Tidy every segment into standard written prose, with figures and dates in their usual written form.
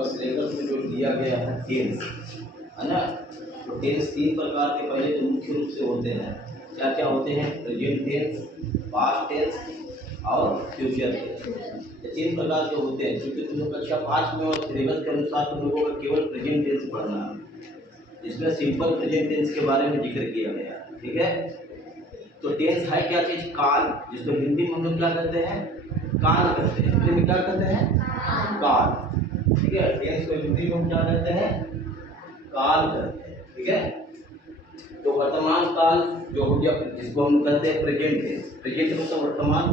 आपका सिलेबस में जो दिया गया है टेंस, है ना। तो टेंस 3 प्रकार के पहले तो मुख्य रूप से होते हैं। क्या क्या होते हैं? प्रेजेंट टेंस, पास्ट टेंस और फ्यूचर टेंस। ये 3 प्रकार के होते हैं। क्योंकि तुम लोग कक्षा 5 में और सिलेबस के अनुसार तुम लोगों का केवल प्रेजेंट टेंस पढ़ना है, जिसमें सिंपल प्रेजेंट टेंस के बारे में जिक्र किया गया है। ठीक है। तो टेंस है क्या चीज़? काल, जिसको हिंदी में हम लोग क्या कहते हैं? काल कहते हैं। हिंदी में क्या कहते हैं? काल। ठीक है। टेंस को हिंदी में हम क्या कहते हैं? काल कहते हैं। ठीक है। तो वर्तमान काल जो हो गया, जिसको हम कहते हैं प्रेजेंट टेंस, प्रेजेंट मतलब वर्तमान।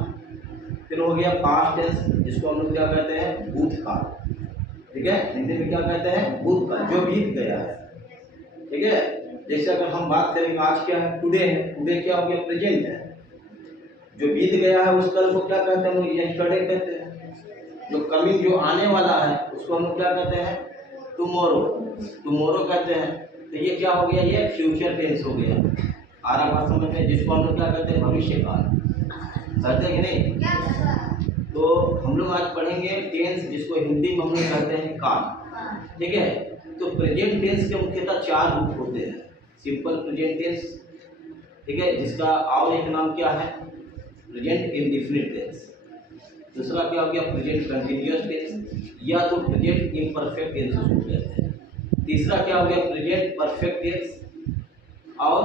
फिर हो गया पास्ट टेंस, जिसको हम लोग क्या कहते हैं? भूतकाल। ठीक है। हिंदी में क्या कहते हैं? भूतकाल, जो बीत गया है। ठीक है। जैसे अगर हम बात करेंगे, आज क्या है? टुडे है। टुडे क्या हो गया? प्रेजेंट है। जो बीत गया है उस कल को क्या कहते हैं? हम लोग यस्टरडे कहते हैं। जो कमिंग, जो आने वाला है, उसको हम लोग क्या कहते हैं? टुमारो। टुमारो कहते हैं। तो ये क्या हो गया? ये फ्यूचर टेंस हो गया। आ रहा बात समझ में? जिसको हम लोग क्या कहते हैं? भविष्य काल कहते हैं कि नहीं? तो हम लोग आज पढ़ेंगे टेंस, जिसको हिंदी में हम लोग कहते हैं काल। ठीक है। तो प्रेजेंट टेंस के मुख्यतः 4 रूप होते हैं। सिंपल प्रेजेंट टेंस, ठीक है, जिसका और एक नाम क्या है? Present indefinite tense. दूसरा क्या हो गया? प्रेजेंट कंटिन्यूअस टेंस, या तो प्रेजेंट इम्परफेक्ट टेंस उसको कहते हैं। तीसरा क्या हो गया? Present perfect tense. और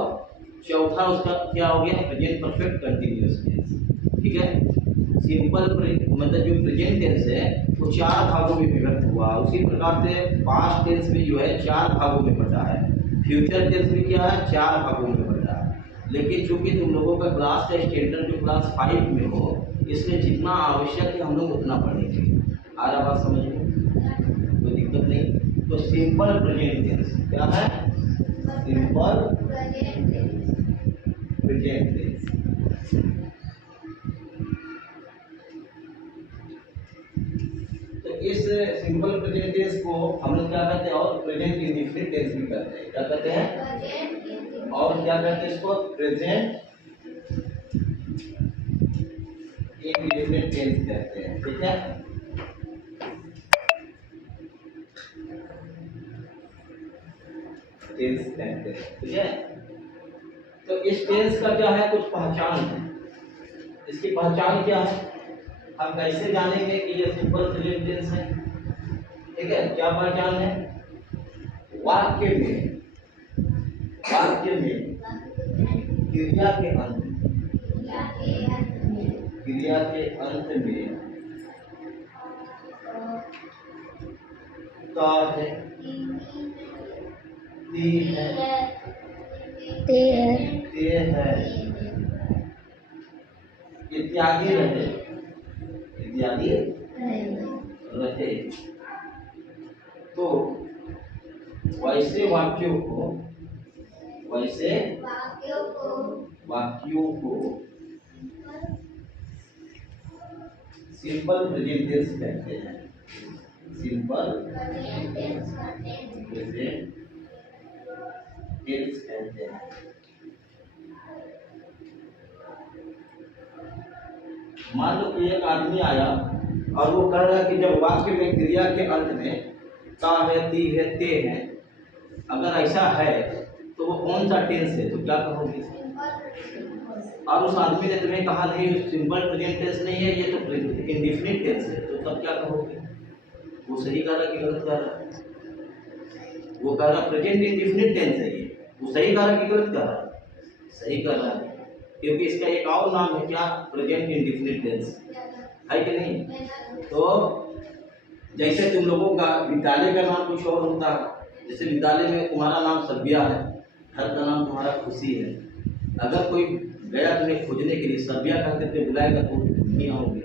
चौथा उसका क्या हो गया? Present perfect continuous tense. ठीक है। सिंपल मतलब जो प्रेजेंट टेंस है वो 4 भागों में विभक्त हुआ। उसी प्रकार से पास्ट टेंस भी जो है 4 भागों में बटा है। फ्यूचर टेंस भी क्या है? 4 भागों में बटा है। लेकिन चूंकि तुम लोगों का क्लास का स्टैंडर्ड जो क्लास 5 में हो, इसलिए जितना आवश्यक है हम लोग उतना पढ़ेंगे। आ रहा बात समझ में? कोई दिक्कत नहीं। तो सिंपल प्रेजेंट टेंस क्या है? Simple present tense. तो इस सिंपल प्रेजेंट टेंस को हम लोग क्या कहते हैं? और प्रेजेंट इंडेफिनिट टेंस भी कहते हैं। क्या कहते हैं? और क्या कहते हैं इसको? प्रेजेंट इंडेफिनिट टेंस कहते हैं। ठीक है। टेंस कहते हैं। ठीक है। तो इस टेंस का क्या है? कुछ पहचान है। इसकी पहचान क्या है? हम कैसे जानेंगे कि ये सिंपल प्रेजेंट टेंस है? ठीक है। क्या पहचान है? वाक्य में क्रिया के अंत में का है, ती है, ते है, इत्यादि रहे, तो वैसे वाक्यों को सिंपल प्रेजेंट टेंस कहते हैं। सिंपल प्रेजेंट टेंस कहते हैं। मान लो कि एक आदमी आया और वो कह रहा है कि जब वाक्य में क्रिया के अंत में ता है, ती है, ते है, अगर ऐसा है तो वो कौन सा टेंस है? तो क्या कहोगे? और उस आदमी ने तुम्हें कहा नहीं सिंपल प्रेजेंट टेंस नहीं है, ये तो इंडेफिनिट टेंस है, तो तब क्या कहोगे? वो सही कह रहा कि गलत कह रहा? वो कह रहा प्रेजेंट इंडेफिनिट टेंस है ये। वो सही कह रहा कि गलत कह रहा? सही कह रहा है, क्योंकि इसका एक और नाम है क्या? प्रेजेंट इंडेफिनिट टेंस, है कि नहीं? तो जैसे तुम लोगों का विद्यालय का नाम कुछ और होता है। जैसे विद्यालय में तुम्हारा नाम सभ्या है, घर का नाम तुम्हारा खुशी है। अगर कोई गया तुम्हें खोजने के लिए, सभ्या कहते थे बुलाएगा तो तुम ही आओगे,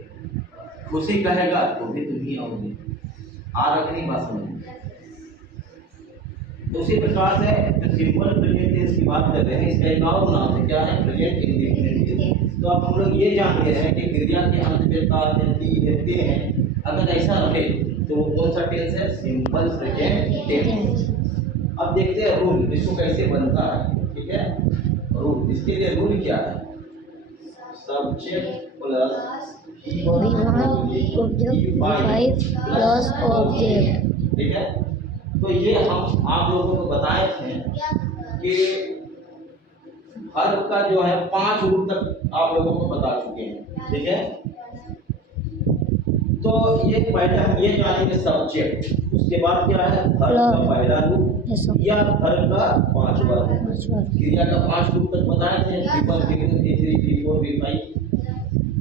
खुशी कहेगा तो भी तुम ही आओगे। आ रहा कि नहीं बात समझ? तो उसी प्रकार से जो सिंपल प्रेजेंट टेंस की बात कर रहे हैं, इसका एक और नाम है क्या है? Present indefinite tense. तो अब हम लोग ये जान गए हैं कि क्रिया के अंत में ता है, ती है, ते है, अगर ऐसा रहे तो वो कौन सा टेंस है? Simple present tense. अब देखते हैं रूल, इसको कैसे बनता है। ठीक है। रूल, इसके लिए रूल क्या है? Subject plus V1 plus object ठीक है। तो ये हम आप लोगों को बताए थे कि वर्ब का जो है 5 रूप तक आप लोगों को बता चुके हैं, ठीक है। तो ये पहले हम ये जानेंगे सब्जेक्ट, उसके बाद क्या है वर्ब का पहला रूप या वर्ब का 5वां रूप। क्रिया का 5 रूप तक बताए थे, V1 V2 V3 V4 V5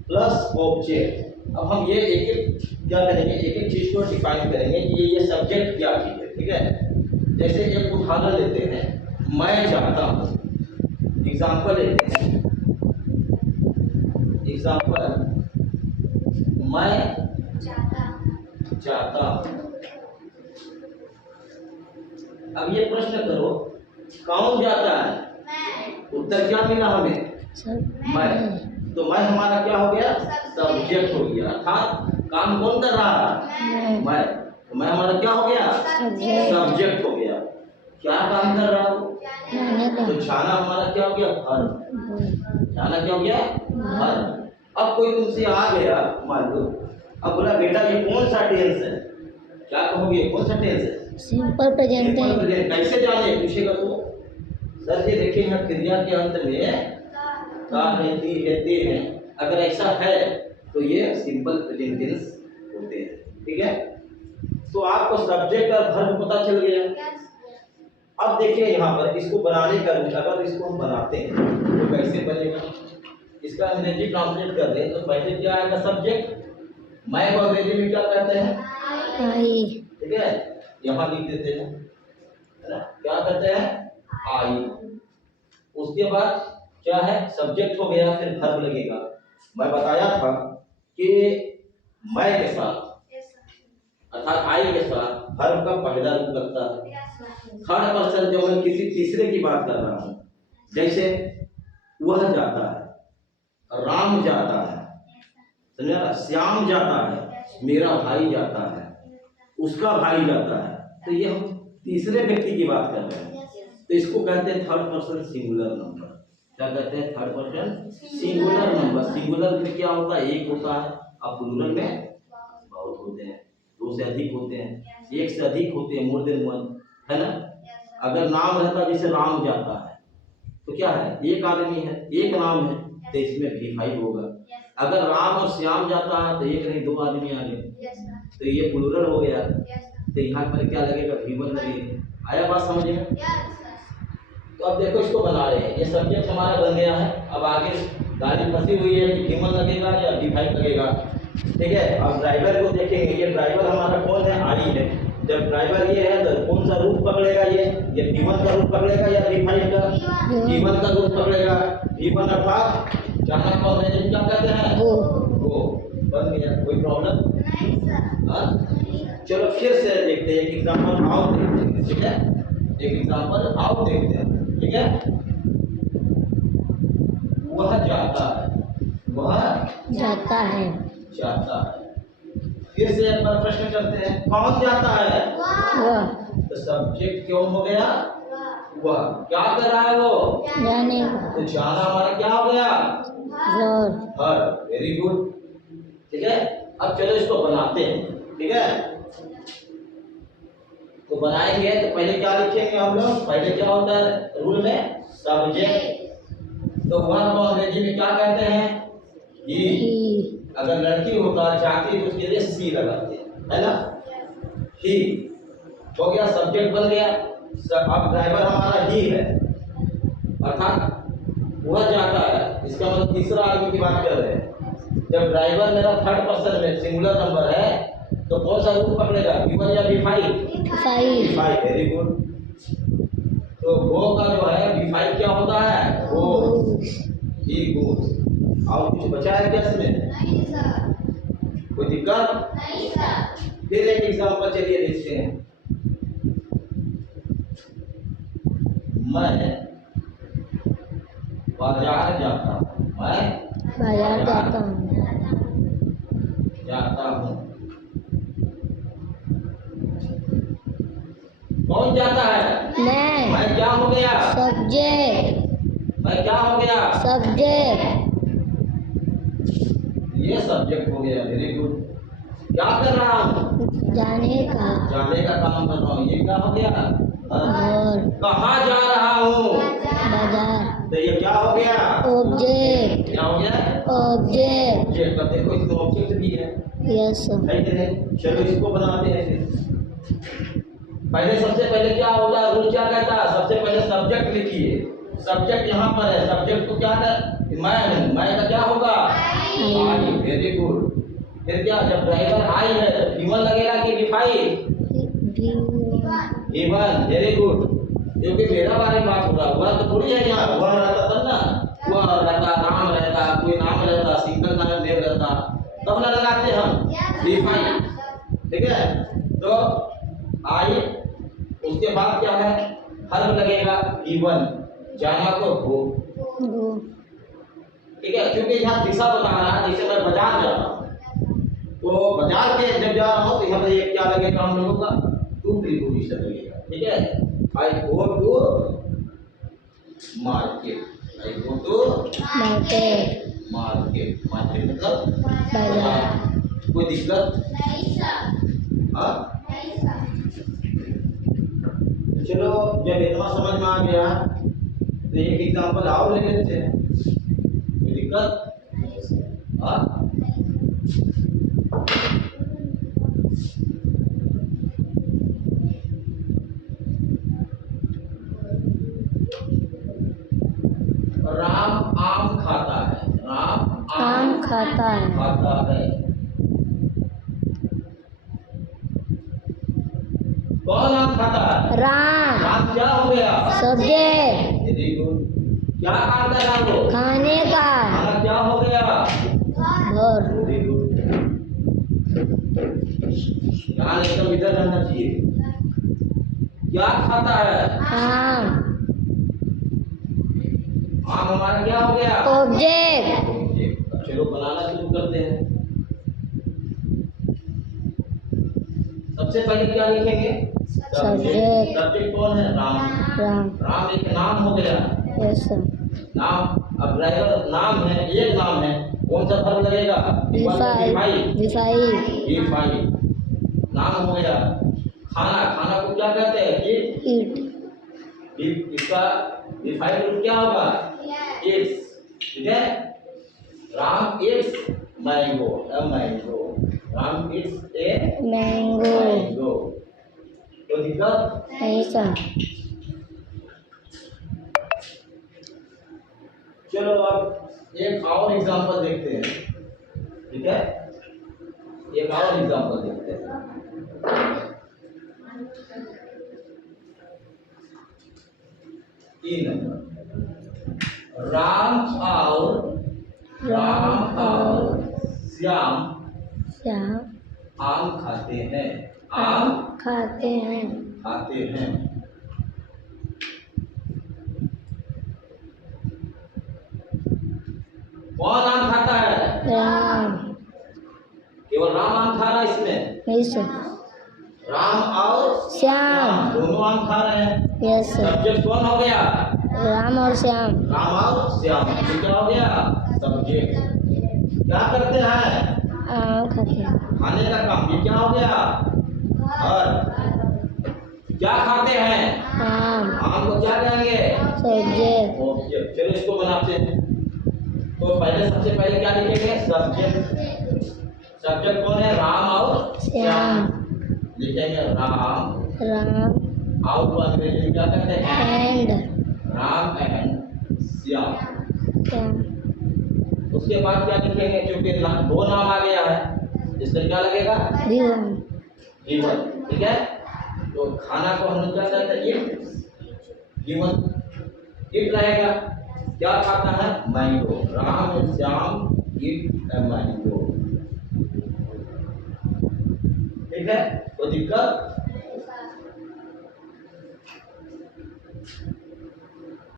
plus object. अब हम ये एक क्या करेंगे, एक चीज को डिफाइन करेंगे कि ये सब्जेक्ट क्या चीज है, ठीक है। जैसे एक उदाहरण लेते हैं, मैं जाता हूँ, एग्जाम्पल लेते हैं, एग्जाम्पल मैं जाता हूँ। अब ये प्रश्न करो कौन जाता है, उत्तर क्या मिला हमें, मैं। तो मैं हमारा क्या हो गया, सब्जेक्ट हो गया, अर्थात काम कौन कर रहा है, मैं। तो मैं हमारा क्या हो गया, सब्जेक्ट हो गया। क्या काम कर रहा हूँ, तो जाना हमारा क्या हो गया, वर्ब। जाना क्या हो गया, वर्ब। अब कोई तुमसे आ गया मान लो, अब बोला बेटा ये कौन सा टेंस है, क्या कहोगे, कौन सा टेंस है, सिंपल प्रेजेंट है। कैसे जाने, पूछेगा तो सर ये देखिए यहाँ क्रिया के अंत में का है, दी है, ते है, अगर ऐसा है तो ये सिंपल प्रेजेंट टेंस होते हैं, ठीक है। तो आपको सब्जेक्ट और वर्ब पता चल गया। अब देखिए यहाँ पर इसको बनाने का, अगर इसको हम बनाते हैं तो कैसे बनेगा, इसका अंग्रेजी ट्रांसलेट कर दें तो पहले क्या आएगा, सब्जेक्ट। मैं को अंग्रेजी में क्या कहते हैं, आई, ठीक है, यहाँ लिख देते हैं, है ना, क्या कहते हैं, आई। उसके बाद क्या है, सब्जेक्ट हो गया, फिर वर्ब लगेगा। मैं बताया था कि मैं के साथ अर्थात आई के साथ वर्ब का पहला रूप लगता है। थर्ड पर्सन जब मैं किसी तीसरे की बात कर रहा हूँ, जैसे वह जाता है, राम जाता है, समझा, श्याम जाता है, मेरा भाई जाता है, उसका भाई जाता है, तो ये हम तीसरे व्यक्ति की बात कर रहे हैं, तो इसको कहते हैं थर्ड पर्सन सिंगुलर नंबर। क्या कहते हैं, third person singular number. Singular में क्या होता है, एक होता है, अब प्लूरल में बहुत होते हैं, दो से अधिक होते हैं, एक से अधिक होते हैं, मोर देन वन, है ना। अगर नाम रहता जैसे राम जाता है तो क्या है, एक आदमी है, एक नाम है, तो इसमें V5 होगा। अगर राम और श्याम जाता है तो एक नहीं, दो आदमी आ गए, तो ये प्लूरल हो गया, तो यहाँ पर क्या लगेगा, V1 लगेगा। आया बात समझ में। तो अब देखो इसको बना रहे हैं, ये सब्जेक्ट हमारा बन गया है। अब आगे गाड़ी फंसी हुई है कि V1 लगेगा या V5 लगेगा, ठीक है। अब ड्राइवर को देखेंगे, ये ड्राइवर हमारा कौन है, आई है। जब ड्राइवर ये है तो कौन सा रूप पकड़ेगा, ये V1 का रूप पकड़ेगा या V5 का, V1 का रूप पकड़ेगा। V1 अर्थात जाना कौन है, क्या कहते हैं, वो बन गया, कोई प्रॉब्लम नहीं। चलो फिर से देखते हैं, एक एग्जांपल आओ देखते हैं, ठीक है, एक एग्जांपल आओ देखते हैं, ठीक है। वह जाता है, वह जाता है, जाता है। फिर से एक बार प्रश्न करते हैं, कौन जाता है, वह। तो सब्जेक्ट क्यों हो गया, वह। क्या कर रहा है, वो जाने, तो जाना हमारा क्या हो गया, वर्ब। वेरी गुड, ठीक है। अब चलो इसको बनाते हैं, ठीक है। तो बनाएंगे तो पहले क्या लिखेंगे हम लोग, पहले क्या होता है रूल में, सब्जेक्ट। तो वर्ब को अंग्रेजी में क्या कहते हैं, ही। अगर लड़की होता जाती तो उसके लिए सी लगाते हैं, है ना, ही हो गया, सब्जेक्ट बन गया। अब ड्राइवर हमारा ही है, अर्थात वह जाता है, इसका मतलब तीसरा आदमी की बात कर रहे हैं। जब ड्राइवर मेरा थर्ड पर्सन में सिंगुलर नंबर है तो कौन सा रूप पकड़ेगा, V1 या V5, V5। Very good. तो गो का जो है V5 क्या होता है, गो, ही गोस। और कुछ बचा है क्या इसमें, नहीं सर, कोई दिक्कत नहीं सर। फिर एक एग्जांपल चलिए देखते हैं, मैं बाजार जाता हूँ, मैं बाजार जाता हूँ, जाता हूँ। कौन जाता है, मैं क्या हो गया, सब्जेक्ट। मैं क्या हो गया, सब्जेक्ट। ये सब्जेक्ट हो गया, वेरी गुड। क्या कर रहा हूँ? जाने का। जाने का काम कर रहा हूँ। ये क्या हो गया? और कहाँ जा रहा हूँ? बाजार। तो ये क्या हो गया? ऑब्जेक्ट। क्या हो गया? ऑब्जेक्ट। ऑब्जेक्ट। अब देखो इसमें ऑब्जेक्ट भी है, यस सर। है कि नहीं? चलो इसको बनाते हैं फिर। पहले सबसे पहले क्या होता है? रूल क्या कहता है? सबसे पहले सब्जेक्ट लिखिए। सब्जेक्ट यहाँ पर है। सब्जेक्ट को क्या कर? मैं हूँ। मैं का क्या होगा? आई। Very good. फिर क्या? जब ड्राइवर आई है तो V1 लगेगा कि V5? V1। Very good. क्योंकि मेरा बारे में बात हो रहा है, वह तो थोड़ी है यहाँ। वह रहता तब ना, वह रहता, राम रहता, कोई नाम रहता, सिंगल नाम देव रहता, तब ना लगाते हम V5। ठीक है? तो आई, उसके बाद क्या है? हर्ब लगेगा V1। जाना को हो। ठीक है? क्योंकि यहाँ दिशा बता रहा है, जैसे मैं बाजार जा रहा हूँ, तो बाजार के जब जा रहा हूँ तो यहाँ पर ये क्या लगेगा हम लोगों का? टू प्रीपोजिशन लगेगा। ठीक है? I go to market. I go to market. Market. Market मतलब बाजार। कोई दिक्कत? हाँ? चलो, जब इतना समझ में आ गया तो एक एग्जांपल और ले लेते हैं। कोई दिक्कत? हाँ? राम आम खाता है। राम आम खाता है। खाता है। कौन आम खाता है? राम। राम क्या हो गया? सब्जेक्ट। Very good. क्या काम कर रहा है वो? खाने का। खाना क्या हो गया? घर। Very good. ध्यान एकदम इधर रहना चाहिए। क्या खाता है? आम। आम हमारा क्या हो गया? ऑब्जेक्ट। ऑब्जेक्ट। चलो बनाना शुरू करते हैं। सबसे पहले क्या लिखेंगे? सब्जेक्ट। सब्जेक्ट कौन है? राम। राम। राम एक नाम हो गया। Yes sir. नाम। अब ड्राइवर नाम है, एक नाम है, कौन सा वर्ब लगेगा? V5। V5 नाम हो गया। खाना। खाना को क्या कहते हैं? ईट। इसका V5 रूप क्या होगा? इट्स। ठीक है? Ram it's mango. Mango. Ram it's a mango. तो दिक्कत नहीं सर। चलो अब एक और एग्जांपल देखते हैं। ठीक है? एक और एग्जांपल देखते हैं। तीन नंबर। राम और श्याम आम खाते हैं। आम खाते हैं। खाते हैं। कौन आम खाता है? राम। केवल राम आम खा रहा है इसमें? नहीं सर। राम और श्याम। दोनों आम खा रहे हैं। Yes sir. सब्जेक्ट कौन हो गया? राम और श्याम। राम और श्याम। ये क्या हो गया? सब्जेक्ट। क्या करते हैं? आम खाते हैं। खाने का काम। ये क्या हो गया? और क्या खाते हैं? आम। आम को क्या कहेंगे? सब्जेक्ट। ऑब्जेक्ट। चलो इसको बनाते हैं। तो सबसे पहले क्या लिखेंगे? सब्जेक्ट। सब्जेक्ट कौन है? राम और श्याम। लिखेंगे राम। राम। और अंग्रेजी में क्या कहते हैं? एंड। राम एंड श्याम। श्याम। उसके बाद क्या लिखेंगे? क्योंकि दो नाम आ गया है, इसमें क्या लगेगा? V1। ठीक है? तो खाना को हम लोग क्या कहते हैं? इट। V1 इट रहेगा। क्या खाता है? Mango. Ram and Shyam it a mango. ठीक है? तो दिक्कत